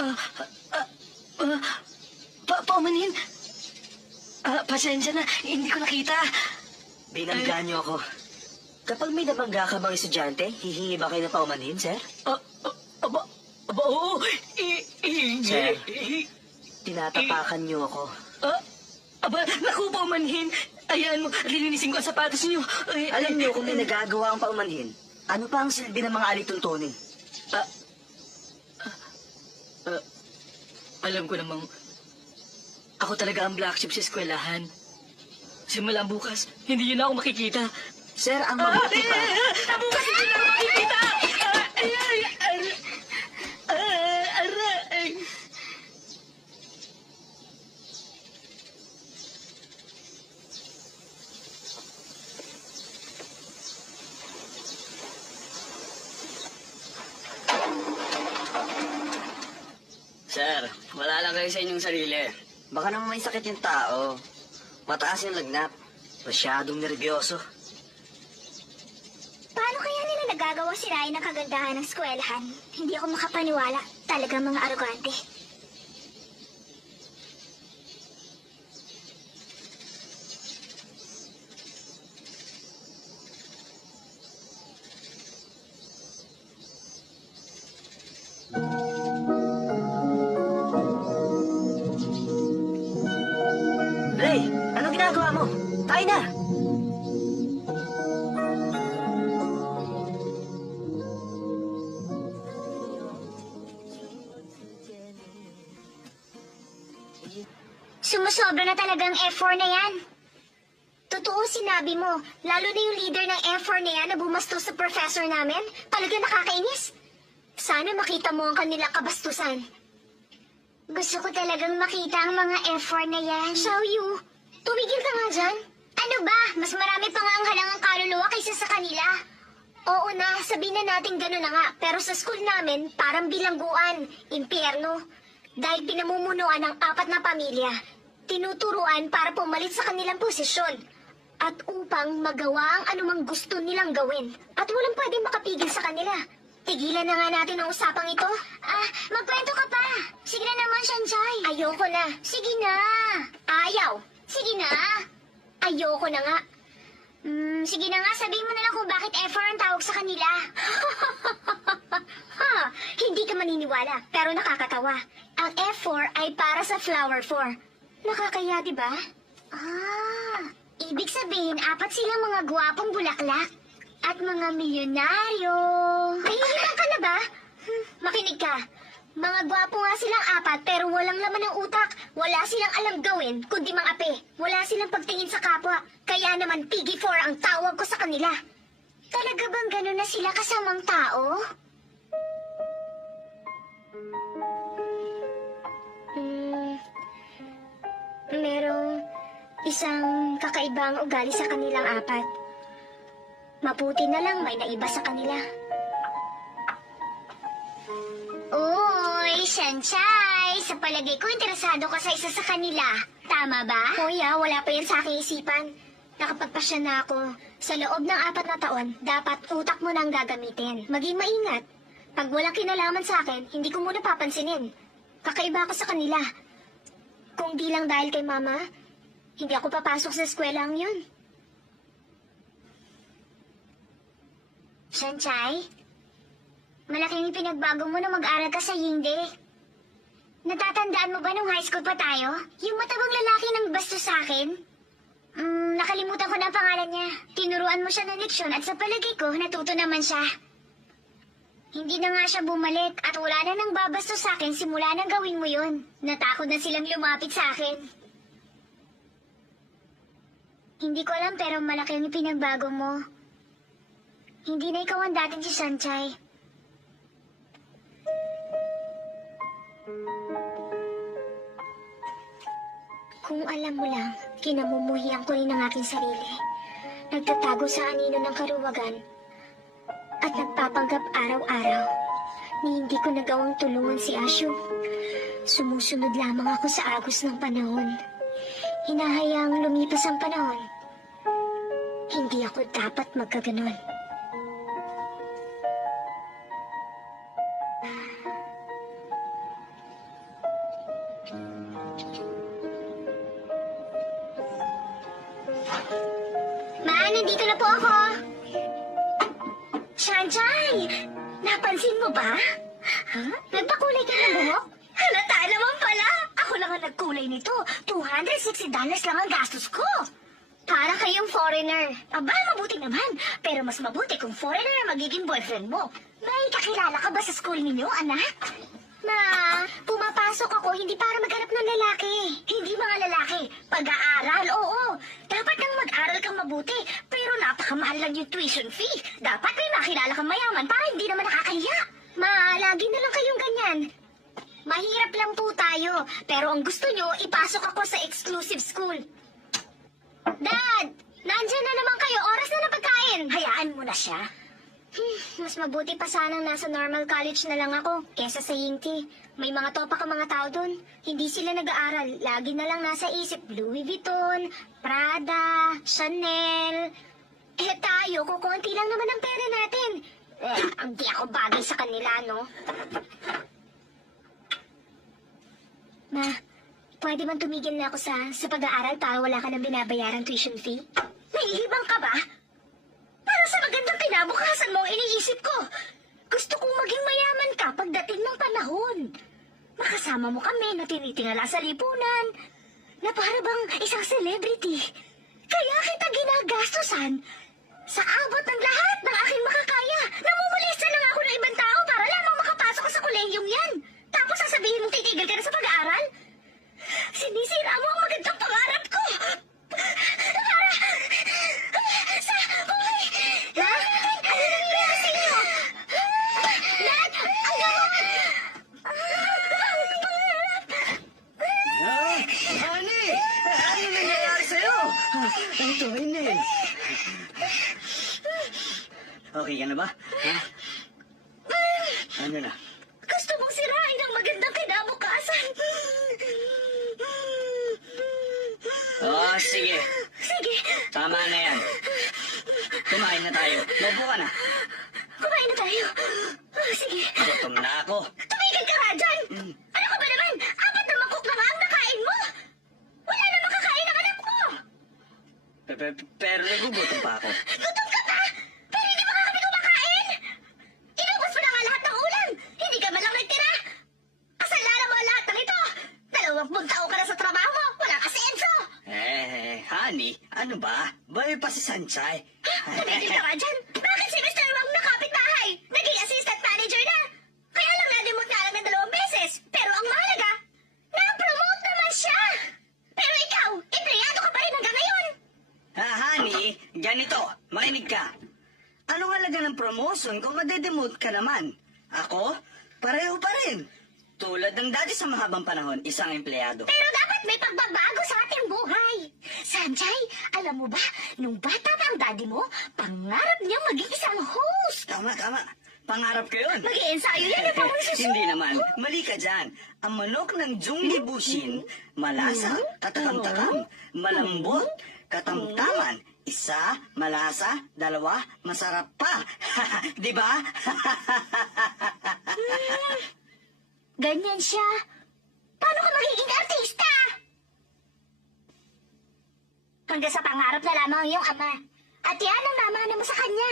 Ah, ah, ah, paumanhin. Pasensya na, hindi ko nakita. Binangga niyo ako. Kapag may nabangga ka bang estudyante, hihingi ba kayo ng paumanhin, sir? Aba, oo. Hindi. Sir. Tinatapakan niyo ako. Aba, naku, paumanhin. Ayan mo, lilinisin ko ang sapatos niyo. Alam niyo kung may nagagawa ang paumanhin, ano pa ang silbi ng mga alituntunin? Alam ko namang ako talaga ang black sheep sa eskwelahan. Simula bukas, hindi yun ako makikita. Sir, ang mabuti pa. Bukas hindi na ako makikita! Aray! Sir, wala lang kayo sa inyong sarili. Baka naman may sakit yung tao. Mataas yung lagnat. Masyadong nervyoso. Paano kaya nila nagagawa sirain ang kagandahan ng eskwelahan? Hindi ako makapaniwala. Talagang mga arogante. Ray, anong ginagawa mo? Tayo na! Sumusobra na talagang F4 na yan. Totoo sinabi mo, lalo na yung leader ng F4 na yan na bumastos sa professor namin. Talagang nakakainis. Sana makita mo ang kanilang kabastusan. Gusto ko talagang makita ang mga F4 na yan. Xiaoyu, tumigil ka nga dyan. Ano ba? Mas marami pa nga ang halangang kaluluwa kaysa sa kanila. Oo na, sabihin na natin gano'n na nga. Pero sa school namin, parang bilangguan, impyerno. Dahil pinamumunuan ng 4 na pamilya, tinuturuan para pumalit sa kanilang posisyon. At upang magawa ang anumang gusto nilang gawin. At walang pwedeng makapigil sa kanila. Tigilan na nga natin ang usapang ito. Magkwento ka pa. Sige na naman, Shanchay. Ayoko na. Sige na. Ayaw. Sige na. Ayoko na nga. Sige na nga, sabihin mo na lang kung bakit F4 ang tawag sa kanila. Hindi ka maniniwala, pero nakakatawa. Ang F4 ay para sa flower 4. Nakakaya, di ba? Ibig sabihin, 4 silang mga gwapong bulaklak. At mga milyonaryo. Nahihirang ka na ba? Makinig ka. Mga gwapo nga silang 4 pero walang laman ng utak. Wala silang alam gawin kundi mang-api. Wala silang pagtingin sa kapwa. Kaya naman Piggy 4 ang tawag ko sa kanila. Talaga bang gano'n na sila kasamang tao? Merong isang kakaibang ugali sa kanilang 4. Mabuti na lang may naiba sa kanila. Uy, Shanchay! Sa palagay ko, interesado ka sa isa sa kanila. Tama ba? Kuya, wala pa yan sa aking isipan. Nakapagpasya na ako. Sa loob ng 4 na taon, dapat utak mo nang gagamitin. Maging maingat. Pag walang kinalaman sa akin, hindi ko muna papansinin. Kakaiba ako sa kanila. Kung di lang dahil kay Mama, hindi ako papasok sa eskwelahan yun. Shanchay, malaking pinagbago mo na mag-aral ka sa Yingde. Natatandaan mo ba nung high school pa tayo? Yung matabang lalaki nang bastos sa akin? Nakalimutan ko na ang pangalan niya. Tinuruan mo siya ng leksyon at sa palagay ko, natuto naman siya. Hindi na nga siya bumalik at wala na nang babastos sa akin simula nang gawin mo yun. Natakot na silang lumapit sa akin. Hindi ko alam pero malaki ang pinagbago mo. Hindi na ikaw ang dating si Shanchay. Kung alam mo lang, kinamumuhian ko rin ang aking sarili. Nagtatago sa anino ng karuwagan at nagpapanggap araw-araw ni hindi ko nagawang tulungan si Asyo. Sumusunod lamang ako sa agos ng panahon. Hinahayaang lumipas ang panahon. Hindi ako dapat magkaganon. nandito na po ako. Shanjay, napansin mo ba? Ha? Nagpakulay ka ng buhok? Halata naman pala. Ako lang ang nagkulay nito. $260 lang ang gastos ko. Para kayong foreigner. Aba, mabuti naman. Pero mas mabuti kung foreigner ang magiging boyfriend mo. May kakilala ka ba sa school ninyo, anak? Ma, pumapasok ako hindi para maghanap ng lalaki. Hindi mga lalaki. Pag-aaral, oo. Dapat nang mag-aral kang mabuti. Pero napakamahal lang yung tuition fee. Dapat may makilala kang mayaman para hindi naman nakakahiya. Ma, lagi na lang kayong ganyan. Mahirap lang po tayo. Pero ang gusto nyo, ipasok ako sa exclusive school. Dad! Nandyan na naman kayo. Oras na ng pagkain. Hayaan mo na siya. Mas mabuti pa sanang nasa normal college na lang ako kesa sa Yingti. May mga topa ka mga tao doon. Hindi sila nag-aaral. Lagi na lang nasa isip Louis Vuitton, Prada, Chanel. Eh tayo, kukunti lang naman ang pera natin. Ang di ako bagay sa kanila, no? Ma, pwede bang tumigil na ako sa pag-aaral para wala ka nang binabayarang tuition fee? Nahihibang ka ba? Para sa magandang kinabukasan mo ang iniisip ko. Gusto kong maging mayaman ka pagdating ng panahon. Makasama mo kami na tinitingala sa lipunan. Na para bang isang celebrity. Kaya kita ginagastusan. Sa abot ng lahat ng aking makakaya. Namumulista lang ako ng ibang tao para lamang makapasok ka sa kolehiyong yan. Tapos sasabihin mong titigil ka na sa pag-aaral? Sinisira mo ang magandang pangarap ko. Para sa buhay natin. Ano nangyayari sa inyo? Dad, ang gawin. Honey! Ano nangyayari sa'yo? Ang tumainin. Okay ka na ba? Ha? Ano na? Gusto mong sirain ang magandang kinabukasan. Oh, sige. Sige, Tama na yan. Kumain na tayo. Maupo ka na. kumain na tayo. Sige, Gutom na ako. tumigil ka nga dyan. Ano ka ba naman? 4 na mangkok na nga ang nakain mo. Wala na makakain ang anak mo. Pero nagugutom pa ako. Gutom ka pa? Pero hindi mo kami kumakain. Inubos mo na nga lahat ng ulam. Hindi ka man lang nagtira. Kasalanan mo ang lahat ng ito. 20 taon ka na sa trabaho mo. Wala ka senso. Honey, ano ba? Bayo pa si Sanchay. Tumigil ka nga dyan. Bakit si Mr. Wang na kapitbahay? Naging assistant manager na. Kaya lang na-demote nga lang ng 2 beses. Pero ang mahalaga, na-promote naman siya. Pero ikaw, empleyado ka pa rin hanggang ngayon. Honey, ganito. Makinig ka. Anong halaga ng promotion kung madedemote ka naman? Ako, pareho pa rin. Tulad ng dati sa mahabang panahon, isang empleyado. Pero dapat may pagbabago sa ating buhay. Sanjay, alam mo ba, nung bata pa ang daddy mo, pangarap niyang maging isang host. Tama. Pangarap ko yun. Mag-iensayo yan ang pamulususunod. Hindi naman. Mali ka dyan. Ang manok ng Jungli Bushin, malasa, katakam-takam, malambot, katamtaman. 1, malasa, 2, masarap pa. Di ba? Ganyan siya. Paano ka magiging artista? Hanggang sa pangarap na lamang ang iyong ama. At yan ang namana mo sa kanya.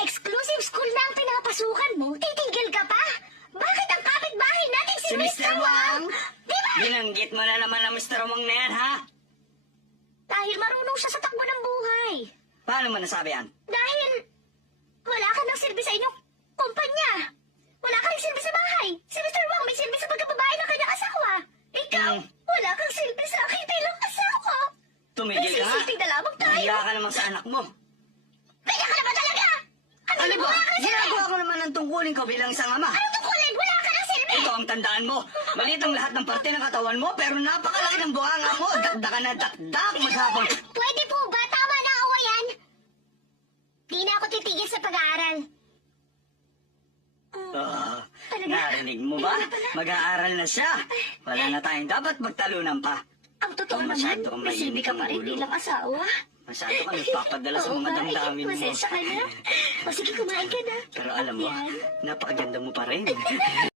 Exclusive school na ang pinapasukan mo, titigil ka pa? Bakit ang kapitbahay natin si Si Mr. Wang? Di ba? Binanggit mo na naman ang Mr. Wang na yan, ha? Dahil marunong siya sa takbo ng buhay. Paano mo nasabi yan? Dahil wala ka ng silbi sa inyong kumpanya. Wala ka rin silbi sa bahay. Si Mr. Wang may silbi sa pagkababae ng kanyang asawa. Ikaw, wala kang silbi sa akin bilang asawa. Tumigil ka nga. Nagsisilbi na lamang tayo. Hila ka naman sa anak mo. Kaya ka na ba talaga? Ano ba? Wala ka na silbi. Ginagawa ko naman ang tungkulin ko bilang isang ama. Anong tungkulin? Wala ka ng silbi. Ito ang tandaan mo. Maliit ang lahat ng parte ng katawan mo, pero napakalaki ng buhanga mo. Dakdakan na dakdak maghapon. Pwede po ba? Tama na awayan. Di na ako titigil sa pag-aaral. Talaga? Narinig mo ba? Mag-aaral na siya. Wala na tayong dapat magtalunan pa. Ang totoo naman, Masyado kang may silbi ka pa rin mainit ang ulo. bilang asawa. Masyado ka nagpapadala sa Oo mga nga, damdamin mo. pasensya ka na. O sige, kumain ka na. Pero alam mo, Yan. napakaganda mo pa rin.